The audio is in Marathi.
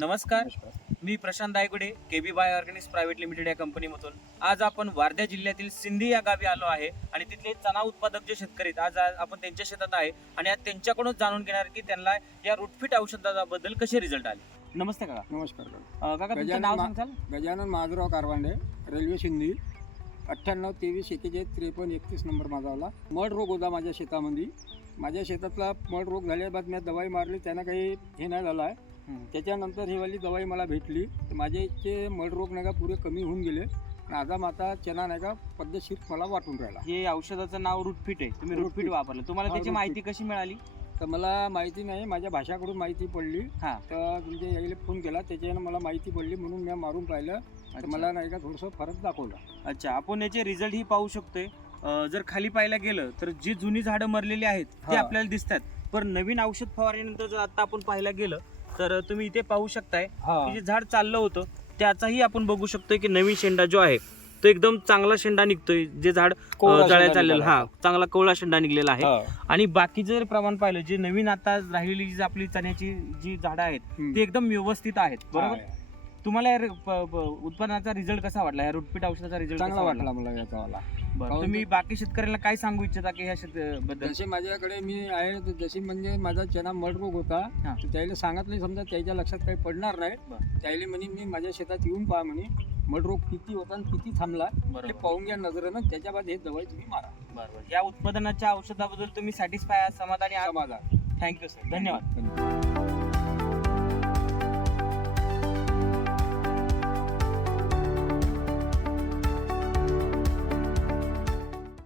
नमस्कार. मी Prashant Daigude K B by organics private limited या कंपनीमधून. आज आपण वार्ध्या जिल्ह्यातील सिंधी या गावी आलो आहे आणि तिथले चणा उत्पादक जे शेतकरी आज आपण त्यांच्या शेतात आहे आणि आज त्यांच्याकडून जाणून घेणार की त्यांना या रूटफिट औषधाबद्दल कसे रिझल्ट आले. नमस्ते काका. नमस्कार अं, काका तुमचं गजानन नाव मा- सांगाल? गजानन महादराव कारवांडे रेल्वे शिंदी. अठ्ठ्याण्णव तेवीस एकेचाळीस त्रेपन्न एकतीस नंबर माझा आला. मड रोग होता माझ्या शेतामध्ये माझ्या शेतातला मड रोग झाल्याबाद मी दवाई मारली त्यांना काही हे नाही झालं आहे. त्याच्यानंतर ही वाली दवाई मला भेटली. तर माझे इथचे मड रोग नाही का पुरे कमी होऊन गेले. आणि आता माता चना नाही का पद्धतशीर मला वाटून राहिला. हे औषधाचं नाव रूटफिट आहे. तुम्ही रूटफिट. वापरलं. तुम्हाला त्याची. माहिती कशी मिळाली? तर मला माहिती नाही माझ्या भाषाकडून माहिती पडली. हा. तर तुमच्या यायला फोन केला त्याच्यानं मला माहिती पडली म्हणून मी मारून पाहिलं. तर अच्छा. मला नाही का थोडंसं फरक दाखवला. अच्छा आपण याचे रिझल्ट ही पाहू शकतोय. जर खाली पाहायला गेलं तर जी जुनी झाडं मरलेली आहेत ते. आपल्याला दिसतात. पण नवीन औषध फवारण्यानंतर जर आता आपण पाहायला गेलं तर तुम्ही इथे पाहू शकताय की जे झाड चाललं होतं त्याचाही आपण बघू शकतोय की नवीन शेंडा जो आहे तो एकदम चांगला शेंडा निघतोय. जे झाड कोवळा जळ्या शेंडा चाललेलं निघाला. हा चांगला कवळा शेंडा निघलेला आहे. हा. आणि बाकीचं जर प्रमाण पाहिलं जे नवीन आता राहिलेली जी आपली चण्याची जी झाडं आहेत हम्म. ती एकदम व्यवस्थित आहेत. बरोबर? तुम्हाला या रे- प- प- उत्पन्नाचा रिझल्ट कसा वाटला? या रुटपीट औषधाचा रिझल्ट चांगला वाटला? मला याचा वाला. बरं. तुम्ही बाकी शेतकऱ्यांना काय सांगू इच्छिता की ह्या शेत बद्दल? जसे माझ्याकडे मी आहे तर जशी म्हणजे माझा चना मड रोग होता हा. तर त्याला सांगितलं समजा त्याच्या लक्षात काही पडणार नाही. त्याला म्हणे मी माझ्या शेतात येऊन पहा म्हणे मड रोग किती होता आणि किती थांबला ते बरोबर. पाहून घ्या नजरेनं त्याच्या बाद हे दवाई तुम्ही मारा. बरोबर या उत्पादनाच्या औषधाबद्दल तुम्ही सॅटिस्फाय आहात समाधानी आहात? समाधान. Thank you sir. धन्यवाद.